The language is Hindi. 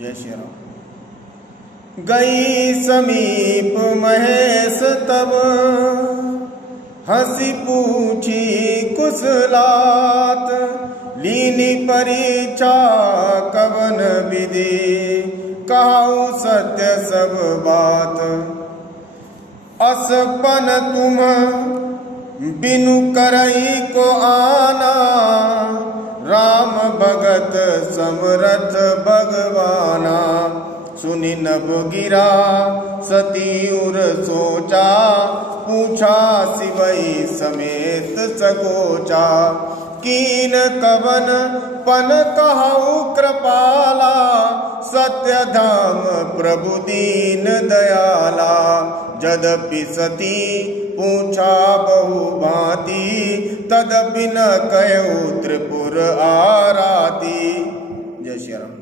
जय श्री राम। गई समीप महेश तब, हंसी पूछी कुशलात, लीनी परीक्षा कवन विधि, कहूँ सत्य सब बात। असपन तुम बिनु करई को आना, राम भगत समरथ भगवाना। सुनि नभ गिरा सती उर सोचा, पूछा सिवई समेत सकोचा। कीन कवन पन कहु कृपाला, सत्य धाम प्रभु दीन दयाला। यद्यपि सती पूछा बहु भांति, तदपि न कहु त्रिपुर आराती। जय श्री राम।